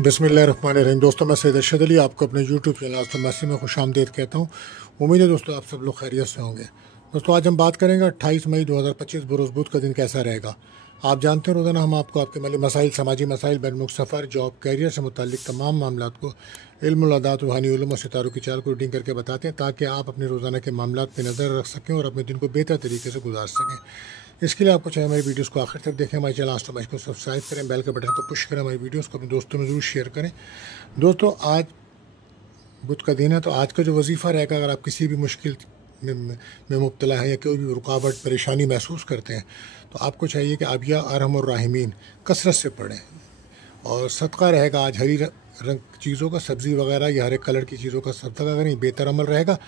बिस्मिल्लाहिर्रहमानिर्रहीम। दोस्तों, मैं सैयद अरशद अली आपको अपने यूट्यूब चैनल आस्था मसीह में खुशामदीद कहता हूँ। उम्मीद है दोस्तों आप सब लोग खैरियत से होंगे। दोस्तों, आज हम बात करेंगे 28 मई 2025 बरोज़ बुध का दिन कैसा रहेगा। आप जानते हैं रोज़ाना हम आपको आपके माली मसाइल, समाजी मसाइल, बैनमुल्क सफ़र, जॉब, कैरियर से मुताल्लिक तमाम मामलात को इल्म, अदात, रूहानी उलूम और सितारों की चाल को रीडिंग करके बताते हैं ताकि आप अपने रोज़ाना के मामलात पर नज़र रख सकें और अपने दिन को बेहतर तरीके से गुजार सकें। इसके लिए आपको चाहिए हमारी वीडियोस को आखिर तक देखें, हमारे चैनल आस्था मसीह को सब्सक्राइब करें, बेल के बटन को पुश करें, हमारी वीडियोस को अपने दोस्तों में ज़रूर शेयर करें। दोस्तों, आज बुध का दिन है, तो आज का जो वजीफ़ा रहेगा, अगर आप किसी भी मुश्किल में मुब्तला है या कोई भी रुकावट, परेशानी महसूस करते हैं, तो आपको चाहिए कि आप या अरहमुर राहिमीन कसरत से पढ़ें। और सदका रहेगा आज हरी रंग चीज़ों का, सब्ज़ी वगैरह या हरे कलर की चीज़ों का सदका करें, बेहतर अमल रहेगा।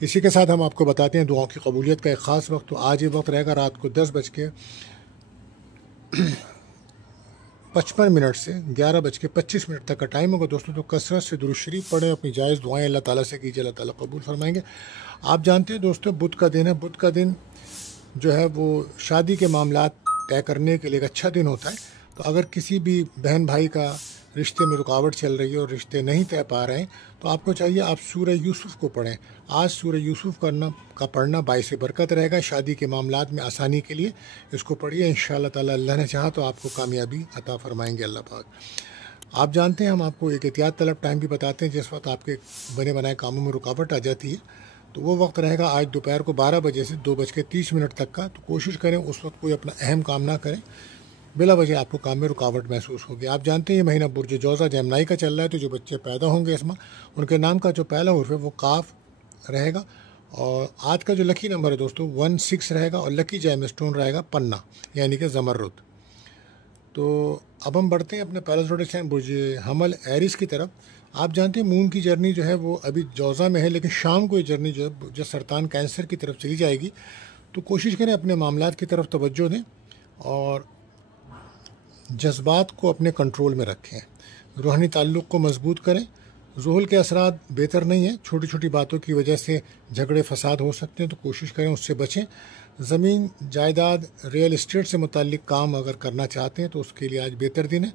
इसी के साथ हम आपको बताते हैं दुआओं की कबूलियत का एक ख़ास वक्त। तो आज ये वक्त रहेगा रात को 10:55 से 11:25 तक का टाइम होगा। दोस्तों, तो कसरत से दुरूद शरीफ पढ़ें, अपनी जायज़ दुआएं अल्लाह ताला से कीजिए, अल्लाह ताला कबूल फरमाएंगे। आप जानते हैं दोस्तों, बुध का दिन है। बुध का दिन जो है वो शादी के मामलात तय करने के लिए एक अच्छा दिन होता है। तो अगर किसी भी बहन भाई का रिश्ते में रुकावट चल रही है और रिश्ते नहीं तय पा रहे हैं, तो आपको चाहिए आप सूरह यूसुफ को पढ़ें। आज सूरह यूसुफ का पढ़ना बाइस बरकत रहेगा। शादी के मामलात में आसानी के लिए इसको पढ़िए। इंशाअल्लाह ताला अल्लाह ने चाहा तो आपको कामयाबी अता फरमाएंगे अल्लाह पाक। आप जानते हैं, हम आपको एक एहतियात तलब टाइम भी बताते हैं जिस वक्त आपके बने बनाए कामों में रुकावट आ जाती है। तो वो वक्त रहेगा आज दोपहर को 12 बजे से 2:30 तक का। तो कोशिश करें उस वक्त कोई अपना अहम काम ना करें, बिला वजह आपको काम में रुकावट महसूस होगी। आप जानते हैं ये महीना बुर्ज जौज़ा जमनाई का चल रहा है। तो जो बच्चे पैदा होंगे इसमें, उनके नाम का जो पहला हुर्फ है वो काफ रहेगा। और आज का जो लकी नंबर है दोस्तों 16 रहेगा। और लकी जैम स्टोन रहेगा पन्ना, यानी कि ज़मरुद। तो अब हम बढ़ते हैं अपने पहला जोड़े बुर्ज हमल एरिस की तरफ। आप जानते हैं मून की जर्नी जो है वो अभी जौज़ा में है, लेकिन शाम को ये जर्नी जो है जो सरतान कैंसर की तरफ चली जाएगी। तो कोशिश करें अपने मामलात की तरफ तवज्जो दें और जज्बात को अपने कंट्रोल में रखें। रूहानी ताल्लुक़ को मजबूत करें। ज़ुहुल के असरात बेहतर नहीं है, छोटी छोटी बातों की वजह से झगड़े फसाद हो सकते हैं, तो कोशिश करें उससे बचें। ज़मीन जायदाद रियल इस्टेट से मुताल्लिक काम अगर करना चाहते हैं तो उसके लिए आज बेहतर दिन है।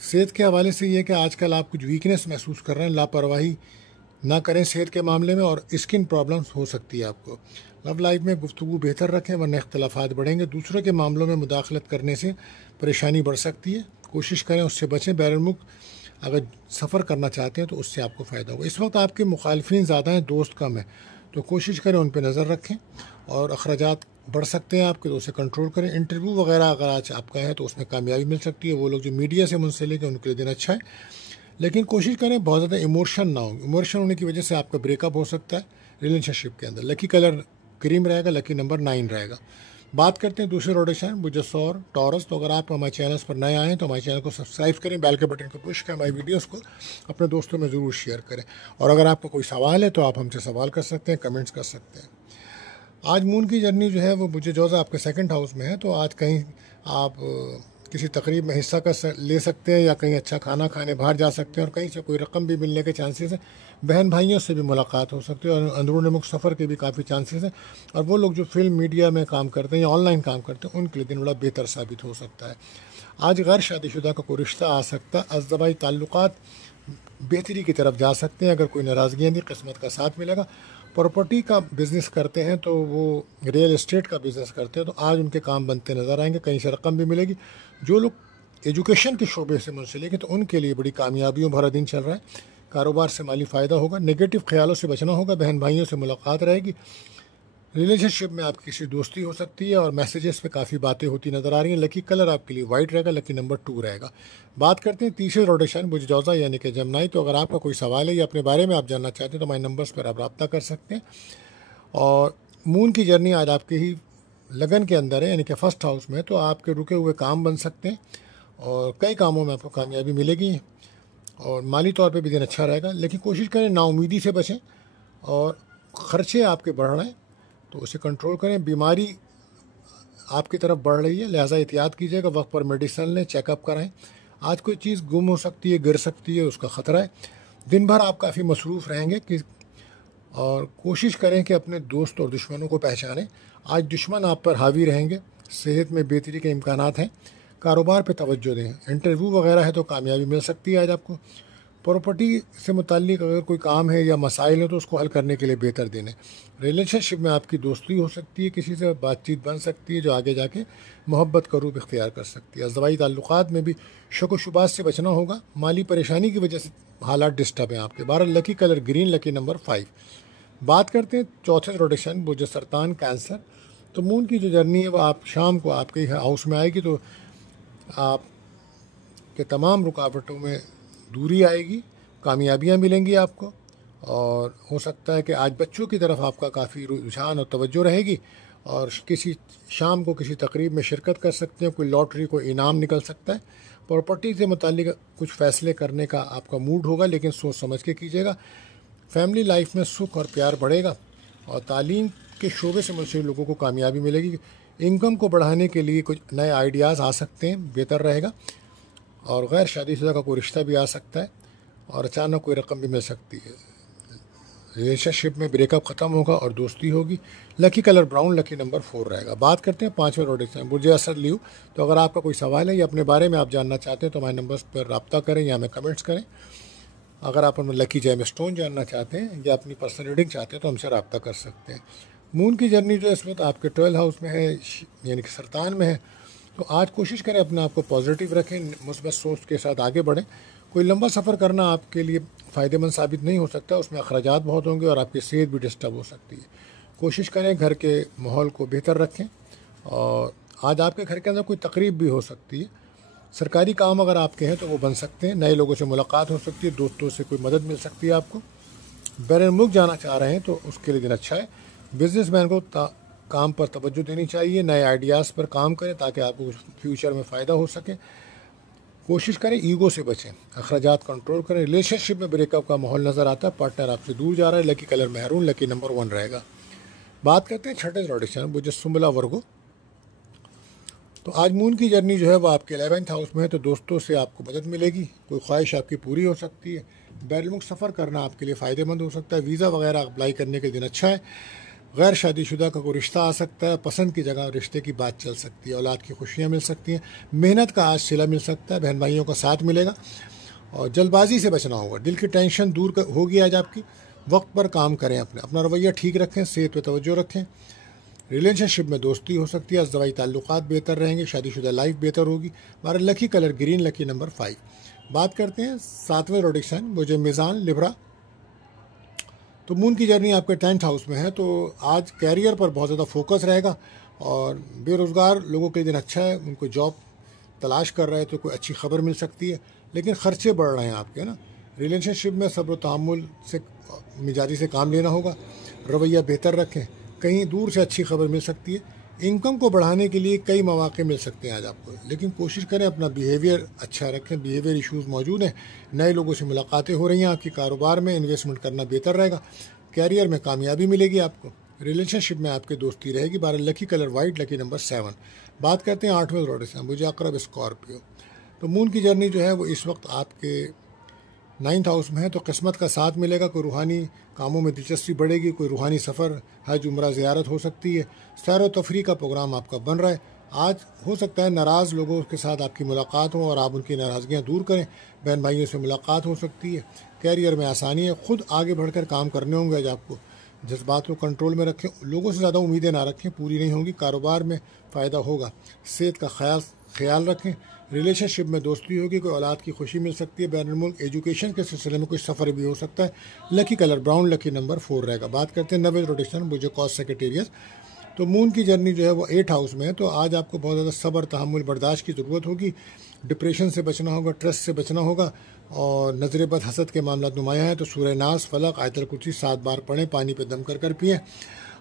सेहत के हवाले से ये है कि आजकल आप कुछ वीकनेस महसूस कर रहे हैं, लापरवाही ना करें सेहत के मामले में, और स्किन प्रॉब्लम्स हो सकती है आपको। लव लाइफ में गुफ्तगू बेहतर रखें वरना इख्तलाफात बढ़ेंगे। दूसरों के मामलों में मुदाखलत करने से परेशानी बढ़ सकती है, कोशिश करें उससे बचें। बैरुन मुल्क अगर सफ़र करना चाहते हैं तो उससे आपको फ़ायदा होगा। इस वक्त आपके मुखालफिन ज़्यादा हैं, दोस्त कम है, तो कोशिश करें उन पर नज़र रखें। और अखराजात बढ़ सकते हैं आपके, तो उसे कंट्रोल करें। इंटरव्यू वगैरह अगर आज आपका है तो उसमें कामयाबी मिल सकती है। वो लोग जो मीडिया से मुंसलिक हैं उनके लिए दिन अच्छा है, लेकिन कोशिश करें बहुत ज़्यादा इमोशन ना हो। इमोशन होने की वजह से आपका ब्रेकअप हो सकता है रिलेशनशिप के अंदर। लकी कलर क्रीम रहेगा, लकी नंबर 9 रहेगा। बात करते हैं दूसरे रोडेशन बुजसौर टॉरस। तो अगर आप हमारे चैनल पर नए आएँ तो हमारे चैनल को सब्सक्राइब करें, बेल के बटन को पुश करें, हमारी वीडियोस को अपने दोस्तों में ज़रूर शेयर करें। और अगर आपको कोई सवाल है तो आप हमसे सवाल कर सकते हैं, कमेंट्स कर सकते हैं। आज मून की जर्नी जो है वो बुर्ज जौज़ा आपके सेकंड हाउस में है। तो आज कहीं आप किसी तकरीब में हिस्सा ले सकते हैं या कहीं अच्छा खाना खाने बाहर जा सकते हैं, और कहीं से कोई रकम भी मिलने के चांसेस हैं। बहन भाइयों से भी मुलाकात हो सकती है, और अंदरून मुल्क सफ़र के भी काफ़ी चांसेस हैं। और वो लोग जो फिल्म मीडिया में काम करते हैं या ऑनलाइन काम करते हैं उनके लिए दिन बड़ा बेहतर साबित हो सकता है। आज गैर शादीशुदा का कोई रिश्ता आ सकता है। अज़दवाई ताल्लुकात बेहतरी की तरफ जा सकते हैं। अगर कोई नाराज़गियाँ थी किस्मत का साथ मिलेगा। प्रॉपर्टी का बिज़नेस करते हैं तो वो रियल इस्टेट का बिज़नेस करते हैं तो आज उनके काम बनते नज़र आएंगे, कहीं से रकम भी मिलेगी। जो लोग एजुकेशन के शोबे से मुंसलिक हैं तो उनके लिए बड़ी कामयाबियों भरा दिन चल रहा है। कारोबार से माली फ़ायदा होगा। नेगेटिव ख्यालों से बचना होगा। बहन भाइयों से मुलाकात रहेगी। रिलेशनशिप में आपकी किसी दोस्ती हो सकती है और मैसेजेस पे काफ़ी बातें होती नज़र आ रही हैं। लकी कलर आपके लिए वाइट रहेगा, लकी नंबर 2 रहेगा। बात करते हैं तीसरे रोटेशन बुर्ज जौज़ा यानी कि जमनाई। तो अगर आपका कोई सवाल है या अपने बारे में आप जानना चाहते हैं तो हमारे नंबर्स पर आप रब्ता कर सकते हैं। और मून की जर्नी आज आपके ही लगन के अंदर है, यानी कि फर्स्ट हाउस में, तो आपके रुके हुए काम बन सकते हैं और कई कामों में आपको कामयाबी मिलेगी। और माली तौर पे भी दिन अच्छा रहेगा, लेकिन कोशिश करें नाउमीदी से बचें। और ख़र्चे आपके बढ़ रहे हैं तो उसे कंट्रोल करें। बीमारी आपकी तरफ बढ़ रही है, लिहाजा एहतियात कीजिएगा। वक्त पर मेडिसिन लें, चेकअप कराएं। आज कोई चीज़ गुम हो सकती है, गिर सकती है, उसका ख़तरा है। दिन भर आप काफ़ी मसरूफ़ रहेंगे और कोशिश करें कि अपने दोस्त और दुश्मनों को पहचानें। आज दुश्मन आप पर हावी रहेंगे। सेहत में बेहतरी के इम्कानात हैं। कारोबार पे तवज्जो दें। इंटरव्यू वगैरह है तो कामयाबी मिल सकती है आज आपको। प्रॉपर्टी से मुताल्लिक अगर कोई काम है या मसाइल है तो उसको हल करने के लिए बेहतर दिन है। रिलेशनशिप में आपकी दोस्ती हो सकती है, किसी से बातचीत बन सकती है जो आगे जाके मोहब्बत का रूप इख्तियार कर सकती है। अज़दवाई ताल्लुकात में भी शक व शुबात से बचना होगा। माली परेशानी की वजह से हालात डिस्टर्ब हैं आपके। 12 lucky colour green, lucky number 5। बात करते हैं चौथे रोटेशन, वो जो सरतान कैंसर। तो मून की जो जर्नी है वो आप शाम को आपके हाउस में आएगी तो आप के तमाम रुकावटों में दूरी आएगी, कामयाबियाँ मिलेंगी आपको। और हो सकता है कि आज बच्चों की तरफ आपका काफ़ी रुझान और तवज्जो रहेगी और किसी शाम को किसी तकरीब में शिरकत कर सकते हैं। कोई लॉटरी, कोई इनाम निकल सकता है। प्रॉपर्टी से मुताल्लिक कुछ फ़ैसले करने का आपका मूड होगा, लेकिन सोच समझ के कीजिएगा। फैमिली लाइफ में सुख और प्यार बढ़ेगा और तालीम के शोबे से मुंसलिक लोगों को कामयाबी मिलेगी। इनकम को बढ़ाने के लिए कुछ नए आइडियाज़ आ सकते हैं, बेहतर रहेगा। और गैर शादीशुदा का कोई रिश्ता भी आ सकता है और अचानक कोई रकम भी मिल सकती है। रिलेशनशिप में ब्रेकअप ख़त्म होगा और दोस्ती होगी। Lucky colour brown, lucky number 4 रहेगा। बात करते हैं 5वें रोटेशन, बुर्ज असद ल्यू। तो अगर आपका कोई सवाल है या अपने बारे में आप जानना चाहते हैं तो हमारे नंबर्स पर रब्ता करें या हमें कमेंट्स करें। अगर आप अपना लकी जेम स्टोन जानना चाहते हैं या अपनी पर्सनल रीडिंग चाहते हैं तो हमसे रब्ता कर सकते हैं। मून की जर्नी जो इस वक्त आपके 12 हाउस में है, यानी कि सरतान में है। तो आज कोशिश करें अपने आप को पॉजिटिव रखें, मुस्बत सोच के साथ आगे बढ़ें। कोई लंबा सफ़र करना आपके लिए फ़ायदेमंद साबित नहीं हो सकता, उसमें अखराजात बहुत होंगे और आपकी सेहत भी डिस्टर्ब हो सकती है। कोशिश करें घर के माहौल को बेहतर रखें। और आज आपके घर के अंदर कोई तकरीब भी हो सकती है। सरकारी काम अगर आपके हैं तो वो बन सकते हैं। नए लोगों से मुलाकात हो सकती है, दोस्तों से कोई मदद मिल सकती है आपको। बैरून मुल्क जाना चाह रहे हैं तो उसके लिए दिन अच्छा है। बिजनेसमैन को काम पर तवज्जो देनी चाहिए। नए आइडियाज़ पर काम करें ताकि आपको फ्यूचर में फ़ायदा हो सके। कोशिश करें ईगो से बचें, अखराजात कंट्रोल करें। रिलेशनशिप में ब्रेकअप का माहौल नज़र आता है, पार्टनर आपसे दूर जा रहा है। Lucky colour maroon, lucky number 1 रहेगा। बात करते हैं छठे रोटेशन, वो जो सुम्बला वर्गो। तो आज मून की जर्नी जो है वो आपके 11th हाउस में है। तो दोस्तों से आपको मदद मिलेगी, कोई ख्वाहिश आपकी पूरी हो सकती है। बैरून मुल्क सफ़र करना आपके लिए फ़ायदेमंद हो सकता है। वीज़ा वगैरह अप्लाई करने के दिन अच्छा है। गैर शादीशुदा का कोई रिश्ता आ सकता है, पसंद की जगह रिश्ते की बात चल सकती है। औलाद की खुशियाँ मिल सकती हैं। मेहनत का आज सिला मिल सकता है, बहन भाइयों का साथ मिलेगा। और जल्दबाजी से बचना होगा, दिल की टेंशन दूर होगी आज आपकी। वक्त पर काम करें, अपना रवैया ठीक रखें, सेहत पर तवज्जो रखें। रिलेशनशिप में दोस्ती हो सकती है, अज़दवाई ताल्लुकात बेहतर रहेंगे, शादीशुदा लाइफ बेहतर होगी। हमारा lucky colour green, lucky number 5। बात करते हैं 7वें रोटेशन, वो जो मीज़ान लिब्रा। तो मून की जर्नी आपके 10th हाउस में है। तो आज कैरियर पर बहुत ज़्यादा फोकस रहेगा और बेरोज़गार लोगों के दिन अच्छा है। उनको जॉब तलाश कर रहे हैं तो कोई अच्छी खबर मिल सकती है, लेकिन ख़र्चे बढ़ रहे हैं आपके ना। रिलेशनशिप में सब्र तहम्मुल से मिजाजी से काम लेना होगा। रवैया बेहतर रखें, कहीं दूर से अच्छी खबर मिल सकती है। इनकम को बढ़ाने के लिए कई मौके मिल सकते हैं आज आपको, लेकिन कोशिश करें अपना बिहेवियर अच्छा रखें। बिहेवियर इश्यूज़ मौजूद हैं, नए लोगों से मुलाकातें हो रही हैं आपकी। कारोबार में इन्वेस्टमेंट करना बेहतर रहेगा। कैरियर में कामयाबी मिलेगी आपको। रिलेशनशिप में आपकी दोस्ती रहेगी। 12 lucky colour white, lucky number 7। बात करते हैं 8वें रोटेशन, मुझे अकरब स्कॉर्पियो। तो मून की जर्नी जो है वो इस वक्त आपके 9th हाउस में है। तो किस्मत का साथ मिलेगा, कोई रूहानी कामों में दिलचस्पी बढ़ेगी, कोई रूहानी सफ़र, हज उम्रा ज़ियारत हो सकती है। सैर व तफरी का प्रोग्राम आपका बन रहा है। आज हो सकता है नाराज़ लोगों के साथ आपकी मुलाकात हो और आप उनकी नाराज़गियाँ दूर करें। बहन भाइयों से मुलाकात हो सकती है। कैरियर में आसानी है, ख़ुद आगे बढ़कर काम करने होंगे आज आपको। जज्बात को कंट्रोल में रखें, लोगों से ज़्यादा उम्मीदें ना रखें, पूरी नहीं होंगी। कारोबार में फ़ायदा होगा। सेहत का ख्याल रखें। रिलेशनशिप में दोस्ती होगी, कोई औलाद की खुशी मिल सकती है। बैरून मुल्क एजुकेशन के सिलसिले में कोई सफ़र भी हो सकता है। Lucky colour brown, lucky number 4 रहेगा। बात करते हैं 9वें रोटेशन, मुझे कॉस सेक्रेटेरियस। तो मून की जर्नी जो है वो 8th हाउस में है। तो आज आपको बहुत ज़्यादा सब्र तहम्मुल बर्दाश्त की ज़रूरत होगी। डिप्रेशन से बचना होगा, ट्रस्ट से बचना होगा। और नज़र बद हसद के मामला नुमाया है। तो सूरह नास, फलक, आयतल कुर्सी 7 बार पढ़ें, पानी पे दम कर पिएँ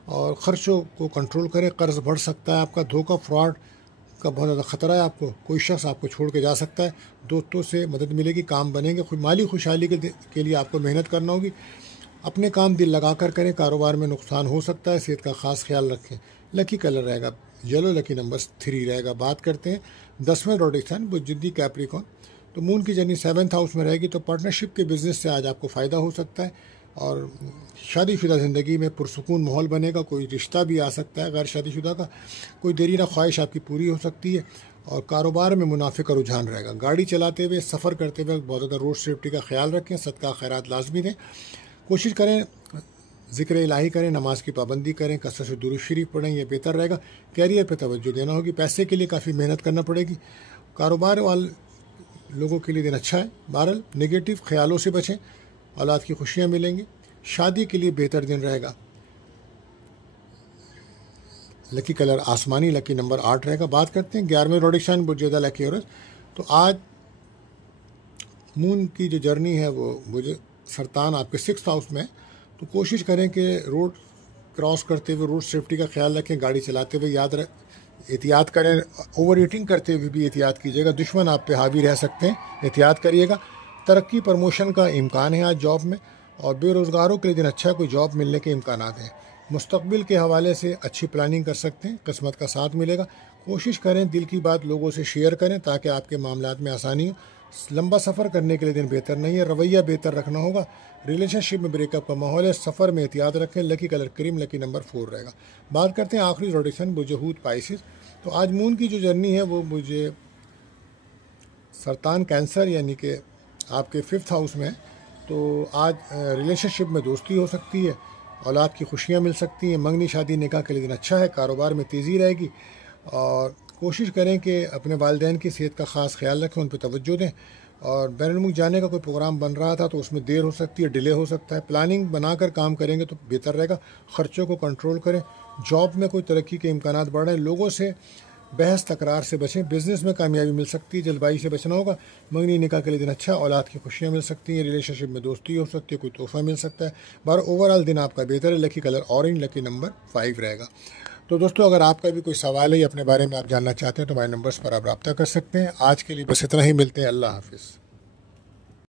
और ख़र्चों को कंट्रोल करें। कर्ज़ बढ़ सकता है आपका, धोखा फ्रॉड का बहुत ज़्यादा ख़तरा है आपको। कोई शख्स आपको छोड़ के जा सकता है। दोस्तों से मदद मिलेगी, काम बनेंगे। खुद माली खुशहाली के लिए आपको मेहनत करना होगी। अपने काम दिल लगा कर करें। कारोबार में नुकसान हो सकता है, सेहत का ख़ास ख्याल रखें। लकी कलर रहेगा येलो, लकी नंबर 3 रहेगा। बात करते हैं 10वें रोटेशन, वो जिद्दी कैप्रिकॉन। तो मून की जर्नी 7th हाउस में रहेगी। तो पार्टनरशिप के बिज़नेस से आज आपको फ़ायदा हो सकता है और शादीशुदा ज़िंदगी में पुरसुकून माहौल बनेगा। कोई रिश्ता भी आ सकता है गैर शादीशुदा का। कोई देरीना ख्वाहिश आपकी पूरी हो सकती है और कारोबार में मुनाफे का रुझान रहेगा। गाड़ी चलाते हुए, सफ़र करते हुए बहुत ज़्यादा रोड सेफ्टी का ख्याल रखें, सदका खैरात लाजमी दें, कोशिश करें ज़िक्र इलाही करें, नमाज की पाबंदी करें, कसरत से दुरूद शरीफ पढ़ें, यह बेहतर रहेगा। कैरियर पर तवज्जो देना होगी, पैसे के लिए काफ़ी मेहनत करना पड़ेगी। कारोबार वाले लोगों के लिए दिन अच्छा है। बहरहाल नेगेटिव ख्यालों से बचें, औलाद की खुशियाँ मिलेंगी। शादी के लिए बेहतर दिन रहेगा। लकी कलर आसमानी, लकी नंबर 8 रहेगा। बात करते हैं 11वें रोडिक्शन बुर्जेदा लकी औरत। तो आज मून की जो जर्नी है वो मुझे सरतान आपके 6th हाउस में है। तो कोशिश करें कि रोड क्रॉस करते हुए रोड सेफ्टी का ख्याल रखें, गाड़ी चलाते हुए एहतियात करें, ओवर ईटिंग करते हुए भी एहतियात कीजिएगा, दुश्मन आप पे हावी रह सकते हैं, एहतियात करिएगा। तरक्की प्रमोशन का इम्कान है आज जॉब में, और बेरोज़गारों के लिए दिन अच्छा है, कोई जॉब मिलने के इम्कान हैं। मुस्तकबिल के हवाले से अच्छी प्लानिंग कर सकते हैं, किस्मत का साथ मिलेगा। कोशिश करें दिल की बात लोगों से शेयर करें ताकि आपके मामलात में आसानी हो। लंबा सफ़र करने के लिए दिन बेहतर नहीं है, रवैया बेहतर रखना होगा। रिलेशनशिप में ब्रेकअप का माहौल है, सफ़र में एहतियात रखें। Lucky colour cream, lucky number 4 रहेगा। बात करते हैं आखिरी रोटेशन बुजहूद पाइसिस। तो आज मून की जो जर्नी है वो मुझे सरतान कैंसर यानी कि आपके 5th हाउस में है। तो आज रिलेशनशिप में दोस्ती हो सकती है, औलाद की खुशियाँ मिल सकती हैं, मंगनी शादी निकाह के लिए दिन अच्छा है। कारोबार में तेज़ी रहेगी, और कोशिश करें कि अपने वालिदैन की सेहत का ख़ास ख्याल रखें, उन पर तवज्जो दें। और बैरून मुल्क जाने का कोई प्रोग्राम बन रहा था तो उसमें देर हो सकती है, डिले हो सकता है। प्लानिंग बनाकर काम करेंगे तो बेहतर रहेगा। ख़र्चों को कंट्रोल करें। जॉब में कोई तरक्की के इम्कानात बढ़ रहे हैं, लोगों से बहस तकरार से बचें। बिज़नेस में कामयाबी मिल सकती है, जल्दबाजी से बचना होगा। मंगनी निकाह के लिए दिन अच्छा, औलाद की खुशियाँ मिल सकती हैं। रिलेशनशिप में दोस्ती हो सकती है, कोई तोहफ़ा मिल सकता है। बार ओवरऑल दिन आपका बेहतर है। Lucky colour orange, lucky number 5 रहेगा। तो दोस्तों, अगर आपका भी कोई सवाल है या अपने बारे में आप जानना चाहते हैं तो हमारे नंबर्स पर आप रब्ता कर सकते हैं। आज के लिए बस इतना ही, मिलते हैं। अल्लाह हाफिज़।